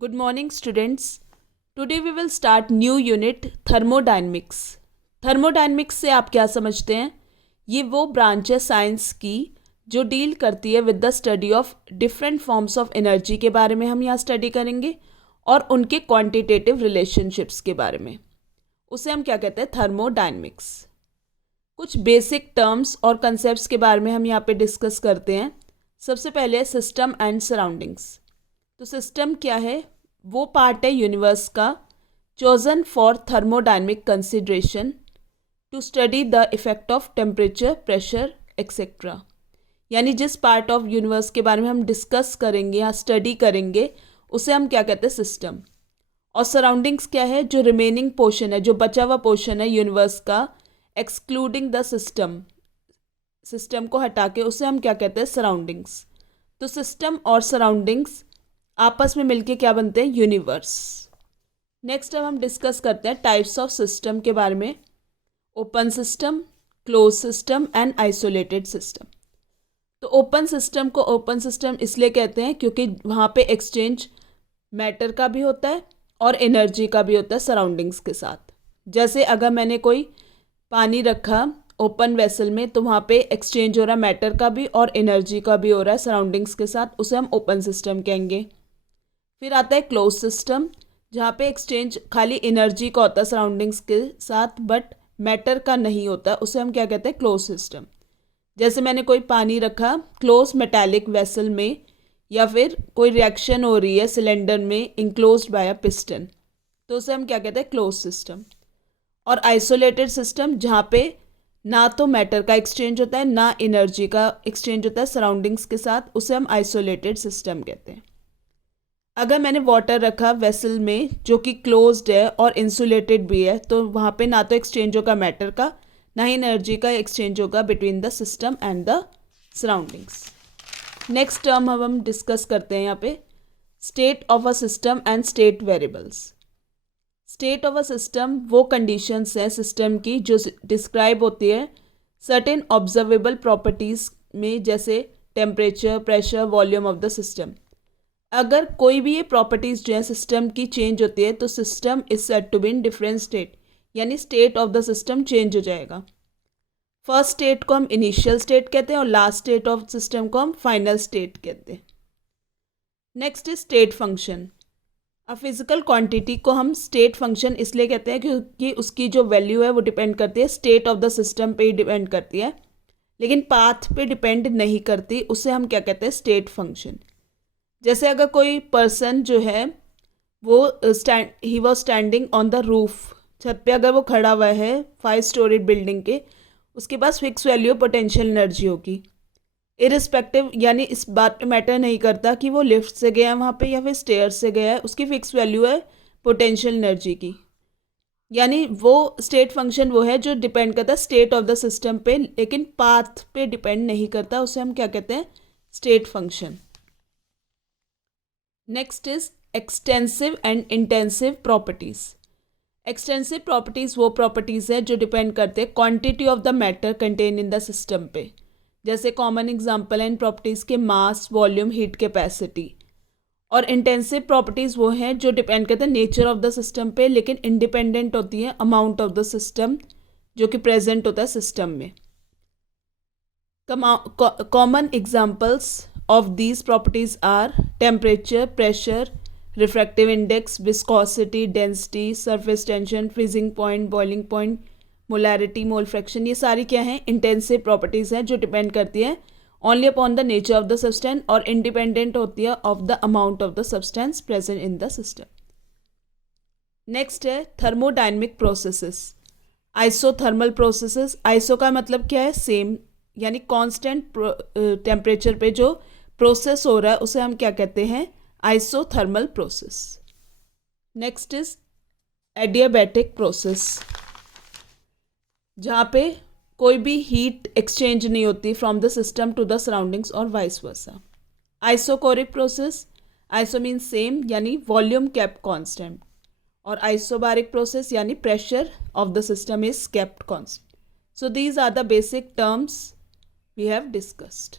Good morning, students. Today we will start new unit thermodynamics. Thermodynamics से आप क्या समझते हैं? ये वो ब्रांच है साइंस की जो डील करती है with the study of different forms of energy के बारे में हम यहाँ स्टडी करेंगे और उनके क्वांटिटेटिव रिलेशनशिप्स के बारे में. उसे हम क्या कहते हैं? थर्मोडायनेमिक्स. कुछ बेसिक टर्म्स और कंसेप्ट्स के बारे में हम यहाँ पे डिस्कस करते हैं. सबसे पहले है सिस्टम एंड सराउंडिंग्स. तो सिस्टम क्या है? वो पार्ट है यूनिवर्स का chosen for thermodynamic consideration to study the effect of temperature, pressure etcetera. यानी जिस पार्ट ऑफ यूनिवर्स के बारे में हम डिस्कस करेंगे या स्टडी करेंगे उसे हम क्या कहते हैं? सिस्टम. और सराउंडिंग्स क्या है? जो रिमेनिंग पोर्शन है, जो बचा हुआ पोर्शन है यूनिवर्स का एक्सक्लूडिंग द सिस्टम, सिस्टम को हटा के उसे हम क्या कहते हैं? सराउंडिंग्स. तो सिस्टम और सराउंडिंग्स आपस में मिलके क्या बनते हैं? यूनिवर्स. नेक्स्ट अब हम डिस्कस करते हैं टाइप्स ऑफ सिस्टम के बारे में. Open system, close system and isolated system. तो ओपन सिस्टम को ओपन सिस्टम इसलिए कहते हैं क्योंकि वहाँ पे एक्सचेंज मैटर का भी होता है और एनर्जी का भी होता है सराउंडिंग्स के साथ. जैसे अगर मैंने कोई पानी रखा ओपन वेसल में तो वहाँ पे एक्सचेंज हो रहा है मैटर का भी और एनर्जी का भी हो रहा है सराउंडिंग्स के साथ, उसे हम ओपन सिस्टम कहेंगे. फिर आता है क्लोज सिस्टम जहाँ पे एक्सचेंज खाली एनर्जी का होता है सराउंडिंग्स के साथ बट मैटर का नहीं होता, उसे हम क्या कहते हैं? Close system. जैसे मैंने कोई पानी रखा क्लोज मेटालिक वेसल में या फिर कोई रिएक्शन हो रही है सिलेंडर में इंक्लोज्ड बाय अ पिस्टन, तो उसे हम क्या कहते हैं? Close system. और आइसोलेटेड सिस्टम जहाँ पे ना तो मैटर का एक्सचेंज होता है ना एनर्जी का एक्सचेंज होता है सराउंडिंग्स के साथ, उसे हम आइसोलेटेड सिस्टम कहते हैं. अगर मैंने वाटर रखा वेसल में जो कि क्लोज्ड है और इंसुलेटेड भी है तो वहाँ पे ना तो एक्सचेंज होगा मैटर का ना ही एनर्जी का एक्सचेंज होगा between the system and the surroundings. Next term अब हम डिस्कस करते हैं यहाँ पे state of a system and state variables. State of a system वो कंडीशंस हैं सिस्टम की जो डिस्क्राइब होती है सर्टेन ऑब्जर्वेबल प्रॉपर्टीज़ में, जैसे temperature, pressure, volume of the system. अगर कोई भी ये प्रॉपर्टीज़ जो है सिस्टम की चेंज होती है तो system is said to be in different state, यानी state of the system change हो जाएगा. फर्स्ट स्टेट को हम इनिशियल स्टेट कहते हैं और लास्ट स्टेट ऑफ सिस्टम को हम फाइनल स्टेट कहते हैं. Next is state function. A physical quantity को हम स्टेट फंक्शन इसलिए कहते हैं क्योंकि उसकी जो वैल्यू है वो डिपेंड करती है स्टेट ऑफ द सिस्टम पे ही डिपेंड करती है, लेकिन पाथ पे डिपेंड नहीं करती. उसे हम क्या कहते हैं? State function. जैसे अगर कोई पर्सन जो है वो he was standing on the roof, छत पे अगर वो खड़ा हुआ है 5 स्टोरीड बिल्डिंग के, उसके पास फिक्स वैल्यू पोटेंशियल एनर्जी होगी इरिस्पेक्टिव, यानी इस बात पे मैटर नहीं करता कि वो लिफ्ट से गया है वहाँ पे या फिर स्टेयर से गया है, उसकी फिक्स वैल्यू है पोटेंशियल एनर्जी की. यानी वो स्टेट फंक्शन वो है जो डिपेंड करता है स्टेट ऑफ द सिस्टम पे लेकिन पाथ पे डिपेंड नहीं करता, उसे हम क्या कहते हैं? State function. Next is extensive and intensive properties. Extensive properties वो प्रॉपर्टीज़ है जो डिपेंड करते हैं quantity of the matter contain in the system पे. जैसे कॉमन एग्जांपल है इन प्रॉपर्टीज़ के मास, वॉल्यूम, हीट कैपेसिटी. और इंटेंसिव प्रॉपर्टीज़ वो हैं जो डिपेंड करते हैं नेचर ऑफ द सिस्टम पे लेकिन इंडिपेंडेंट होती हैं अमाउंट ऑफ द सिस्टम जो कि प्रेजेंट होता है सिस्टम में. Common examples of these properties are temperature, pressure, refractive index, viscosity, density, surface tension, freezing point, boiling point, molarity, mole fraction. ये सारी क्या हैं? इंटेंसिव प्रॉपर्टीज़ हैं जो डिपेंड करती है only upon the nature of the substance और independent होती है of the amount of the substance present in the system. Next है thermodynamic processes. Isothermal processes. Iso का मतलब क्या है? सेम, यानी कांस्टेंट टेम्परेचर पे जो प्रोसेस हो रहा है उसे हम क्या कहते हैं? Isothermal process. Next is adiabatic process, जहाँ पे कोई भी हीट एक्सचेंज नहीं होती from the system to the surroundings और vice versa. Isochoric process. Iso mean same, यानी वॉल्यूम केप्ट कांस्टेंट, और आइसोबारिक प्रोसेस यानी pressure of the system is kept constant. So these are the basic terms we have discussed.